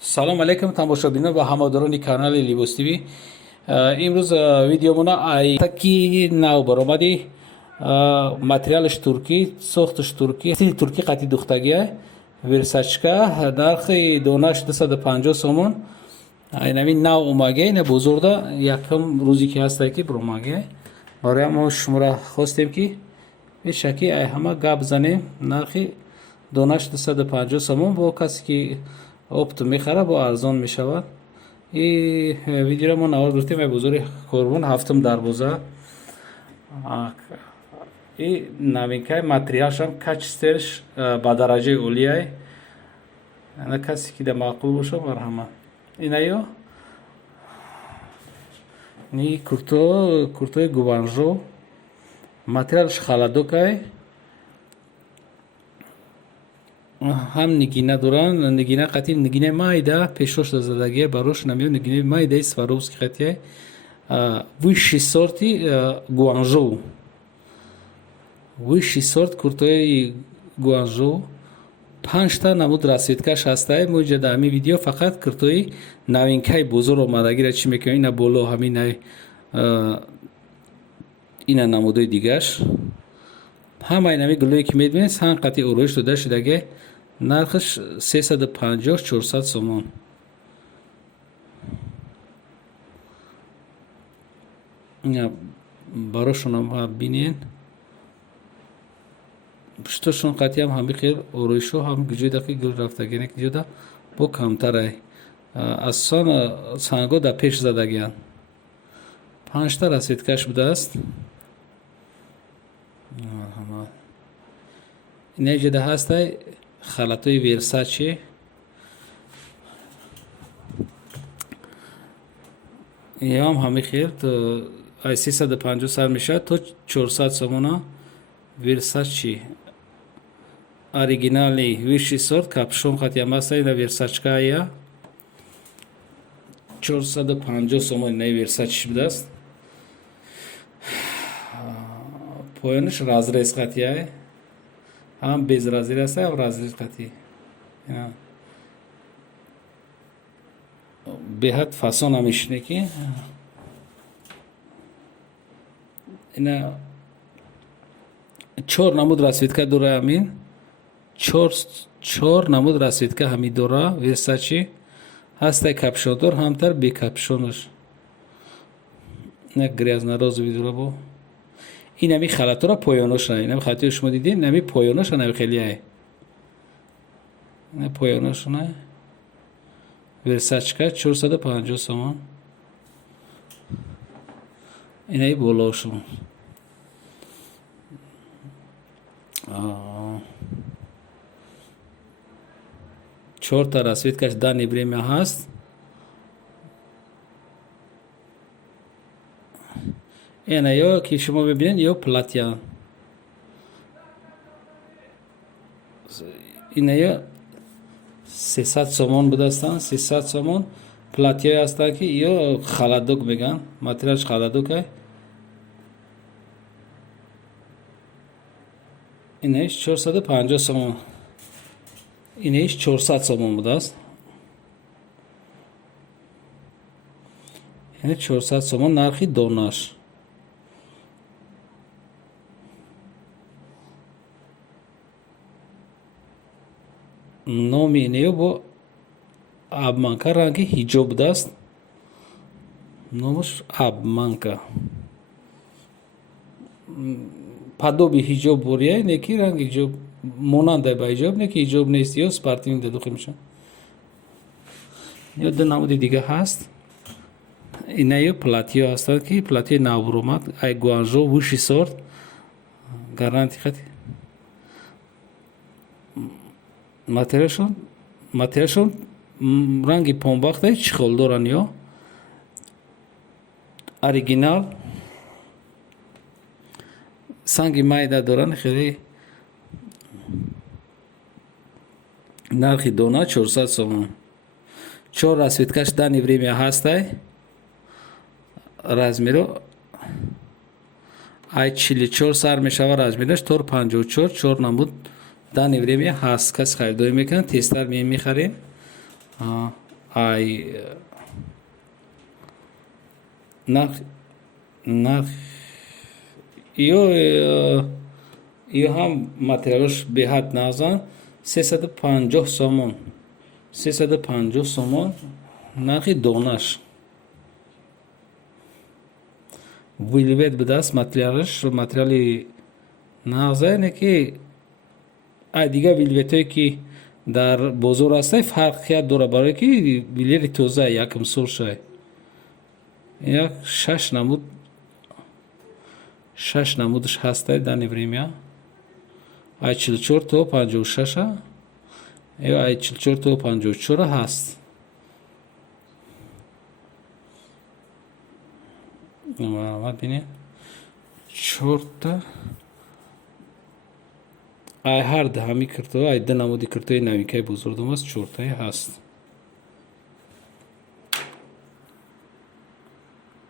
салом алейкум тамошобинон ва ҳамодорони канали Либос ТВ. имрӯз видеомона таки нав баромади материалш туркӣ, сохташ туркӣ, стили туркӣ қати духтагия Вирсачка нархи донаш 250 сомон. Айнами нав омаге ина бозорда якам рӯзе ки ҳастай ки биромаге. Барои мо шуморо хостем ки бешаки ай ҳама гап занем. Нархи донаш 250 сомон бо касе ки опту мехара бо арзон мешавад. И видеоро мо навор гирифтем ай бозори Корбон ҳафтум дарвоза. И новинкаи материалшам качественаш ба дараҷаи олияй. Ана касе ки да маъқул боша марҳамат. Инаё ни куртои Гуанжо материалш халадокай. ҳам нигина доранд, нигина қати нигина майда пешош задагия барош намеё нигина майдаи сваровски қатия высший сорти Гуанжо. Высший сорт куртои Гуанжо 5 намуд расветкаш ҳастай. мо ҷа дар ҳамин видео фақат куртои новинкаи бозор омадагира чӣ мекунем. Ина боло ҳамин ина намудои дигаш ҳама инами гулое ки мебинед сан қати ороиш дода шудаги нархаш 350-400 сомон. ина барошонам бинен пуштошон қатиам ҳами хел ороишо ҳам ҷода ки гул рафтагине ки ҷода бо камтарай асон санго да пеш задагиян 5 расветкаш будааст. ина ҷода ҳастай халатхои Вирсачи. иам ҳами хел ай 350 сар мешавад то 400 сомона. Вирсачи оригинали висший сорт капшон хатиам ҳаста. ина Вирсачка ая 450 сомон. ина Вирсачи будааст. поёнаш разрез қатия ҳам без разрез аста ҳам разрез қатӣ. беҳад фасон ҳамешине ки ина 4 намуд расветка дора. ҳамин 4 намуд расветка ҳамин дора. Вирсачи ҳастай капшондор ҳамтар бекапшонаш ина грязнорозови дора бо инами халатора поёношна. инами халатои шумо дидед инами поёноша нави хелияй ина поёношна. Вирсачка 450 сомон. инаи болошон 4 расветкаш дани время ҳаст. ина ё ки шумо бибинед ё платья. ина ё 300 сомон будастанд. 300 сомон платьяе ҳастанд ки ё халадок меган. материалш халадокай. инаиш 450 сомон. инаиш 400 сомон будааст. ина 400 сомон нархи донаш. номи инаё бо абманка ранги ҳиҷоб будааст. номаш абманка падоби ҳиҷоб борияй неки ранги ҳиҷоб монандай ба ҳиҷоб неки ҳиҷоб нест ё спортивни дадухи мешавад. ё ду намуди дига ҳаст. ина ё платьё ҳастанд ки платьёи навбуромад ай Гуанжо высший сорт гаранти хати материалшон ранги понбахтай чихол доранд ё оригинал санги майда доранд. хеле нархи дона 400 сомон. 4 расветкаш дани время ҳастай. размеро ай 44 сар мешава. размераш то 54 4 намуд дани время ҳаст. каси харидорӣ мекунад тезтар мехарем. ай нарх иё ҳам материалош беҳад нарзан 350 сомон 350 сомон нархи донаш вилвет будааст материалаш материали нағзане ки ай дигар вилветое ки дар бозор ҳастай фарқият дора барое ки вилвери тоза якм сол шай як 6 намудаш ҳастай дани время ай 44 то 56 ай 44 то 54 ҳаст бинед чорта ай ҳар даҳами киртои ай ду намуди киртои новинкаи бузургдом аст чортаи ҳаст